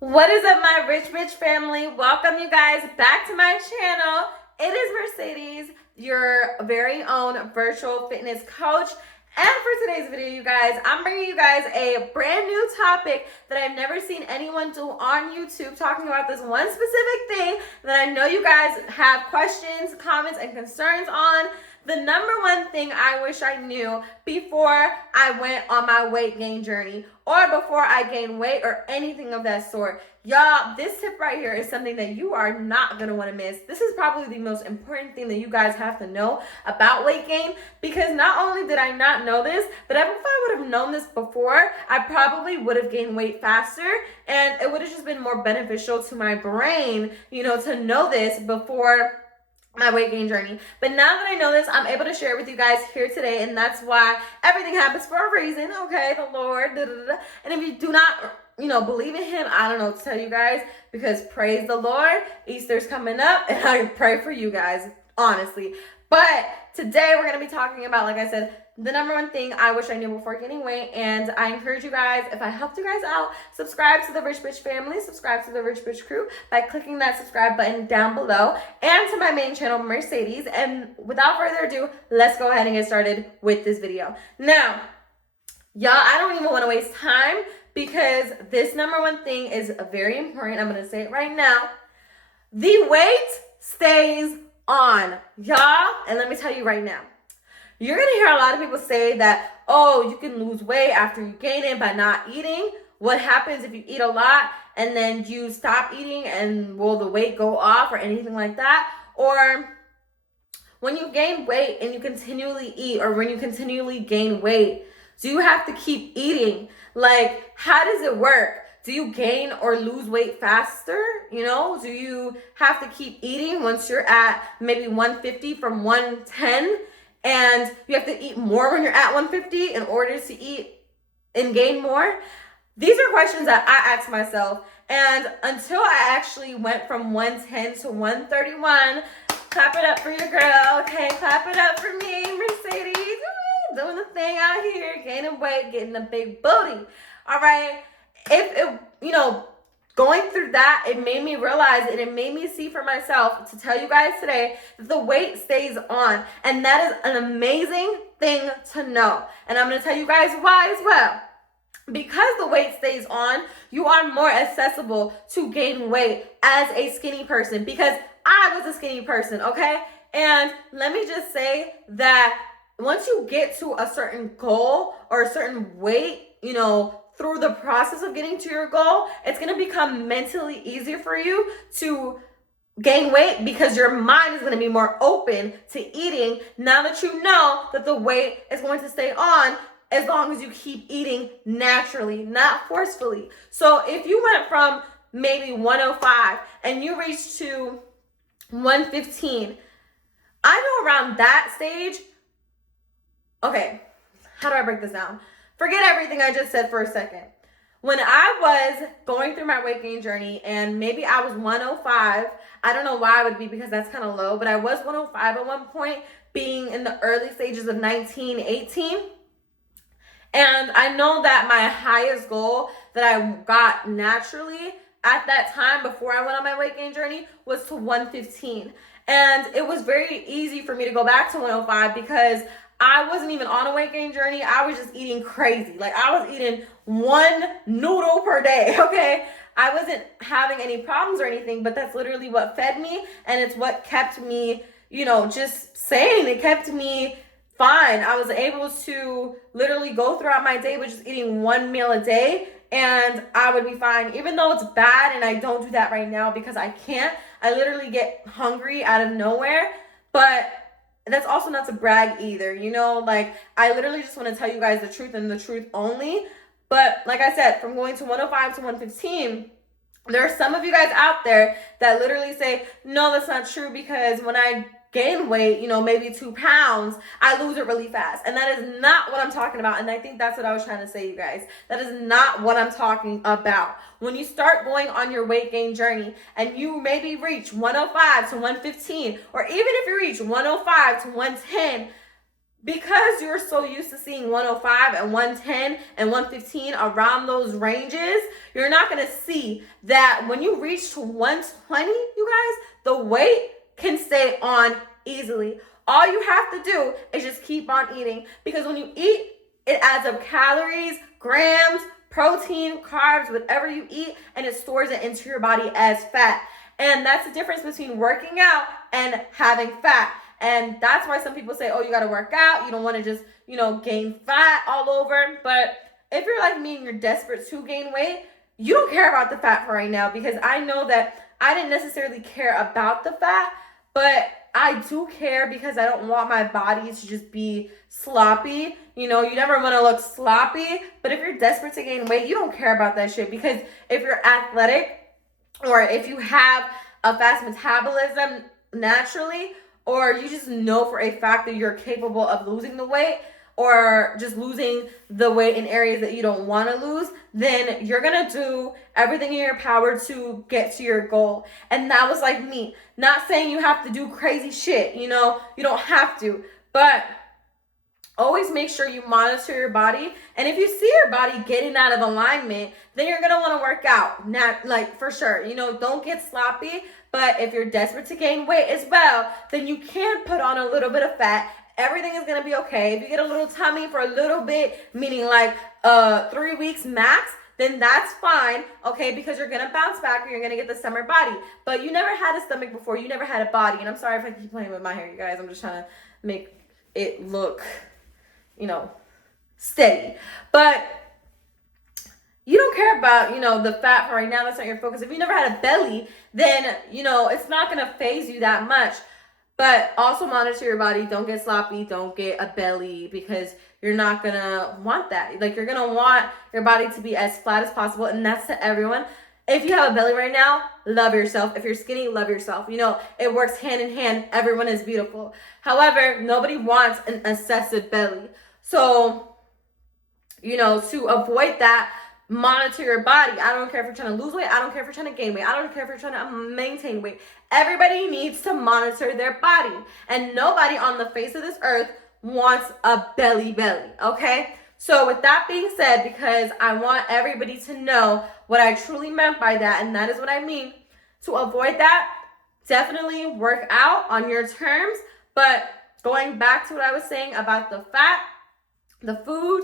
What is up, my rich bitch family? Welcome you guys back to my channel. It is Mercedes, your very own virtual fitness coach. And for today's video, you guys, I'm bringing you guys a brand new topic that I've never seen anyone do on YouTube, talking about this one specific thing that I know you guys have questions, comments, and concerns on. The number one thing I wish I knew before I went on my weight gain journey or before I gained weight or anything of that sort. Y'all, this tip right here is something that you are not going to want to miss. This is probably the most important thing that you guys have to know about weight gain, because not only did I not know this, but if I would have known this before, I probably would have gained weight faster, and it would have just been more beneficial to my brain, to know this before my weight gain journey. But now that I know this, I'm able to share it with you guys here today, and that's why everything happens for a reason, okay? The Lord, And if you do not, believe in him, I don't know what to tell you guys, because praise the Lord, Easter's coming up, and I pray for you guys, honestly. But today we're going to be talking about, like I said, the number one thing I wish I knew before gaining weight. And I encourage you guys, if I helped you guys out, subscribe to the Rich Bitch family, subscribe to the Rich Bitch crew by clicking that subscribe button down below, and to my main channel, Mercedes. And without further ado, let's go ahead and get started with this video. Now, y'all, I don't even want to waste time, because this number one thing is very important. I'm going to say it right now. The weight stays on, y'all. And let me tell you right now, you're going to hear a lot of people say that, oh, you can lose weight after you gain it by not eating. What happens if you eat a lot and then you stop eating, and will the weight go off or anything like that? Or when you gain weight and you continually eat, or when you continually gain weight, do you have to keep eating? Like, how does it work? Do you gain or lose weight faster? Do you have to keep eating once you're at maybe 150 from 110? And you have to eat more when you're at 150 in order to eat and gain more? These are questions that I ask myself. And until I actually went from 110 to 131, clap it up for your girl, okay? Clap it up for me, Mercedes. Woo, doing the thing out here, gaining weight, getting a big booty. All right. Going through that, it made me realize, and it made me see for myself, to tell you guys today, that the weight stays on. And that is an amazing thing to know. And I'm going to tell you guys why as well. Because the weight stays on, you are more accessible to gain weight as a skinny person. Because I was a skinny person, okay? And let me just say that once you get to a certain goal or a certain weight, through the process of getting to your goal, it's going to become mentally easier for you to gain weight, because your mind is going to be more open to eating now that you know that the weight is going to stay on, as long as you keep eating naturally, not forcefully. So if you went from maybe 105 and you reached to 115, I know around that stage, okay, how do I break this down? Forget everything I just said for a second. When I was going through my weight gain journey, and maybe I was 105, I don't know why I would be, because that's kind of low, but I was 105 at one point, being in the early stages of 19, 18. And I know that my highest goal that I got naturally at that time, before I went on my weight gain journey, was to 115. And it was very easy for me to go back to 105, because I wasn't even on a weight gain journey. I was just eating crazy. Like, I was eating one noodle per day, okay? I wasn't having any problems or anything, but that's literally what fed me, and it's what kept me, just sane. It kept me fine. I was able to literally go throughout my day with just eating one meal a day, and I would be fine. Even though it's bad, and I don't do that right now because I can't. I literally get hungry out of nowhere, but that's also not to brag either, I literally just want to tell you guys the truth and the truth only. But like I said, from going to 105 to 115, there are some of you guys out there that literally say, no, that's not true, because when I gain weight, maybe 2 pounds, I lose it really fast. And that is not what I'm talking about. And I think that's what I was trying to say, you guys. That is not what I'm talking about. When you start going on your weight gain journey and you maybe reach 105 to 115, or even if you reach 105 to 110, because you're so used to seeing 105 and 110 and 115 around those ranges, you're not going to see that when you reach to 120, you guys, the weight can stay on easily. All you have to do is just keep on eating, because when you eat, it adds up calories, grams, protein, carbs, whatever you eat, and it stores it into your body as fat. And that's the difference between working out and having fat. And that's why some people say, oh, you got to work out. You don't want to just, gain fat all over. But if you're like me and you're desperate to gain weight, you don't care about the fat for right now, because I know that I didn't necessarily care about the fat, but I do care because I don't want my body to just be sloppy. You never want to look sloppy, but if you're desperate to gain weight, you don't care about that shit, because if you're athletic, or if you have a fast metabolism naturally, or you just know for a fact that you're capable of losing the weight, or just losing the weight in areas that you don't want to lose, then you're going to do everything in your power to get to your goal. And that was like me. Not saying you have to do crazy shit, you don't have to, but always make sure you monitor your body. And if you see your body getting out of alignment, then you're going to want to work out. Not like for sure, don't get sloppy. But if you're desperate to gain weight as well, then you can put on a little bit of fat. Everything is going to be okay. If you get a little tummy for a little bit, meaning like 3 weeks max, then that's fine, okay, because you're going to bounce back, or you're going to get the summer body. But you never had a stomach before. You never had a body. And I'm sorry if I keep playing with my hair, you guys. I'm just trying to make it look, steady. But you don't care about, the fat for right now. That's not your focus. If you never had a belly, then, it's not going to phase you that much. But also monitor your body. Don't get sloppy. Don't get a belly, because you're not going to want that. Like, you're going to want your body to be as flat as possible. And that's to everyone. If you have a belly right now, love yourself. If you're skinny, love yourself. It works hand in hand. Everyone is beautiful. However, nobody wants an excessive belly. So, to avoid that, monitor your body. I don't care if you're trying to lose weight. I don't care if you're trying to gain weight. I don't care if you're trying to maintain weight. Everybody needs to monitor their body. And nobody on the face of this earth wants a belly, okay? So with that being said, because I want everybody to know what I truly meant by that, and that is what I mean, to avoid that, definitely work out on your terms. But going back to what I was saying about the fat, the food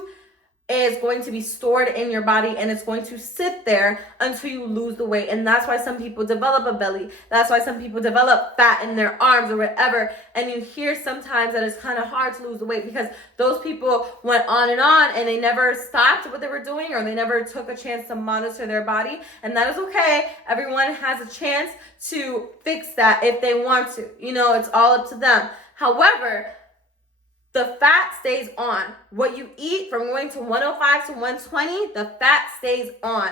is going to be stored in your body, and it's going to sit there until you lose the weight. And that's why some people develop a belly. That's why some people develop fat in their arms or whatever. And you hear sometimes that it's kind of hard to lose the weight, because those people went on and they never stopped what they were doing, or they never took a chance to monitor their body. And that is okay. Everyone has a chance to fix that if they want to. It's all up to them. However, the fat stays on. What you eat from going to 105 to 120, the fat stays on.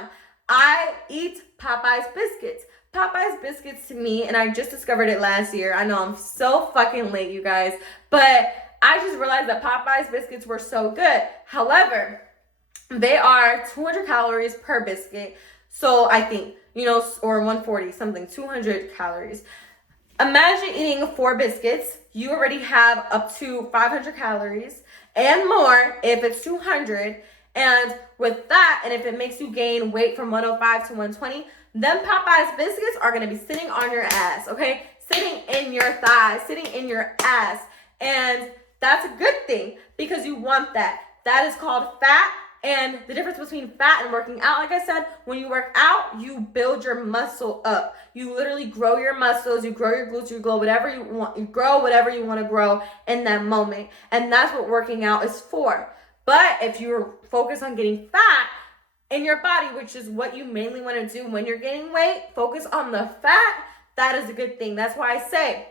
I eat Popeye's biscuits. Popeye's biscuits to me, and I just discovered it last year. I know I'm so fucking late, you guys, but I just realized that Popeye's biscuits were so good. However, they are 200 calories per biscuit. So I think, or 140 something, 200 calories. Imagine eating 4 biscuits. You already have up to 500 calories and more if it's 200. And with that, and if it makes you gain weight from 105 to 120, then Popeye's biscuits are going to be sitting on your ass, okay? Sitting in your thighs, sitting in your ass. And that's a good thing, because you want that. That is called fat. And the difference between fat and working out, like I said, when you work out, you build your muscle up. You literally grow your muscles, you grow your glutes, you grow whatever you want. You grow whatever you want to grow in that moment. And that's what working out is for. But if you're focused on getting fat in your body, which is what you mainly want to do when you're gaining weight, focus on the fat. That is a good thing. That's why I say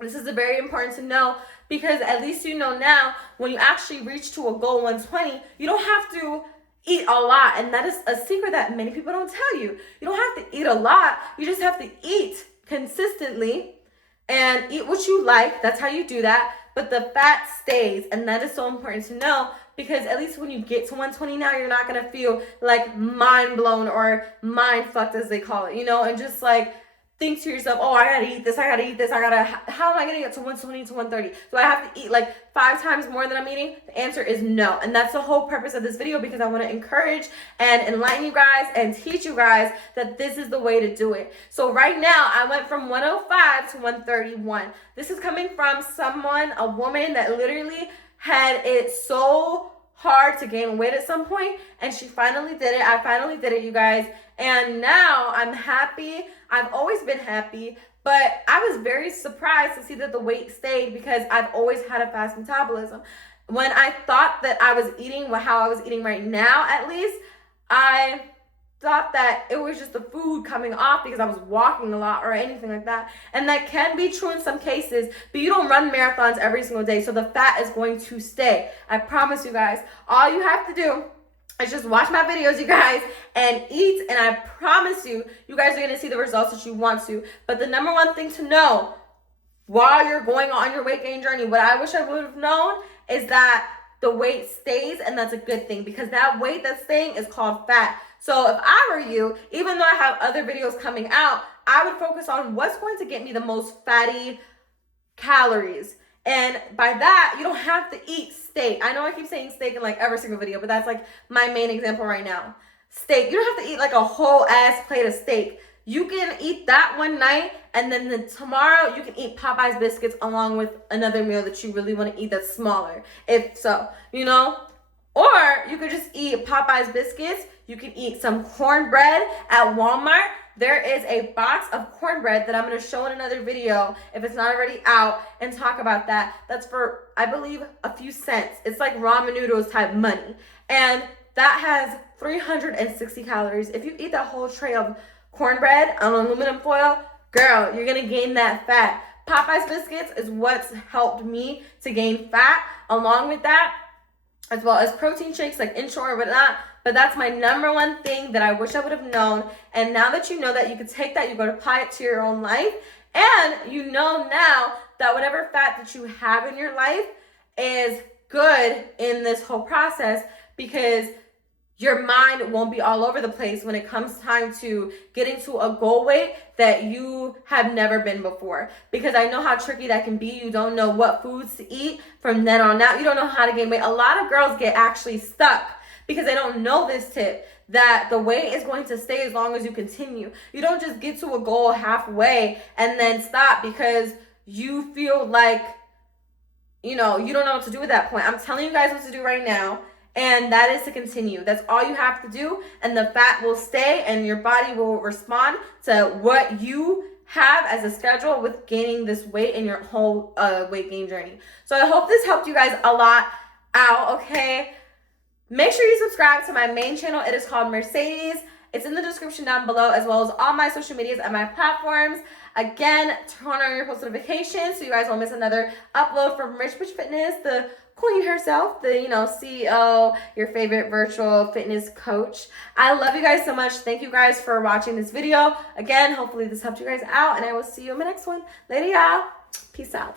this is very important to know, because at least you know now when you actually reach to a goal 120, you don't have to eat a lot. And that is a secret that many people don't tell you. You don't have to eat a lot. You just have to eat consistently and eat what you like. That's how you do that. But the fat stays. And that is so important to know, because at least when you get to 120 now, you're not going to feel like mind blown or mind fucked, as they call it, and just like, think to yourself, oh, I gotta eat this, how am I gonna get to 120 to 130? Do I have to eat like 5 times more than I'm eating? The answer is no. And that's the whole purpose of this video, because I want to encourage and enlighten you guys and teach you guys that this is the way to do it. So right now, I went from 105 to 131. This is coming from a woman that literally had it so hard to gain weight at some point, and she finally did it. I finally did it, you guys, and now I'm happy. I've always been happy, but I was very surprised to see that the weight stayed, because I've always had a fast metabolism. When I thought that I was eating how I was eating right now, at least, I thought that it was just the food coming off because I was walking a lot or anything like that. And that can be true in some cases, but you don't run marathons every single day, so the fat is going to stay. I promise you guys. All you have to do is just watch my videos, you guys, and eat, and I promise you, you guys are going to see the results that you want to. But the number one thing to know while you're going on your weight gain journey, what I wish I would have known, is that the weight stays, and that's a good thing, because that weight that's staying is called fat. So if I were you, even though I have other videos coming out, I would focus on what's going to get me the most fatty calories. And by that, you don't have to eat steak. I know I keep saying steak in like every single video, but that's like my main example right now. Steak. You don't have to eat like a whole ass plate of steak. You can eat that one night, and then tomorrow you can eat Popeye's biscuits along with another meal that you really want to eat that's smaller. If so, you know? Or you could just eat Popeye's biscuits. You can eat some cornbread at Walmart. There is a box of cornbread that I'm going to show in another video if it's not already out, and talk about that. That's for, I believe, a few cents. It's like ramen noodles type money. And that has 360 calories. If you eat that whole tray of cornbread on aluminum foil, girl, you're going to gain that fat. Popeye's biscuits is what's helped me to gain fat. Along with that, as well as protein shakes like Ensure or whatnot. But that's my number one thing that I wish I would have known. And now that you know that, you can take that, you go to apply it to your own life. And you know now that whatever fat that you have in your life is good in this whole process, because your mind won't be all over the place when it comes time to getting to a goal weight that you have never been before. Because I know how tricky that can be. You don't know what foods to eat from then on out. You don't know how to gain weight. A lot of girls get actually stuck because they don't know this tip, that the weight is going to stay as long as you continue. You don't just get to a goal halfway and then stop because you feel like, you don't know what to do at that point. I'm telling you guys what to do right now. And that is to continue. That's all you have to do. And the fat will stay, and your body will respond to what you have as a schedule with gaining this weight in your whole weight gain journey. So I hope this helped you guys a lot out, okay? Make sure you subscribe to my main channel. It is called Mercedes. It's in the description down below, as well as all my social medias and my platforms. Again, turn on your post notifications so you guys won't miss another upload from Rich Bitch Fitness, the queen herself, the CEO, your favorite virtual fitness coach. I love you guys so much. Thank you guys for watching this video. Again, hopefully this helped you guys out, and I will see you in my next one. Later, y'all. Peace out.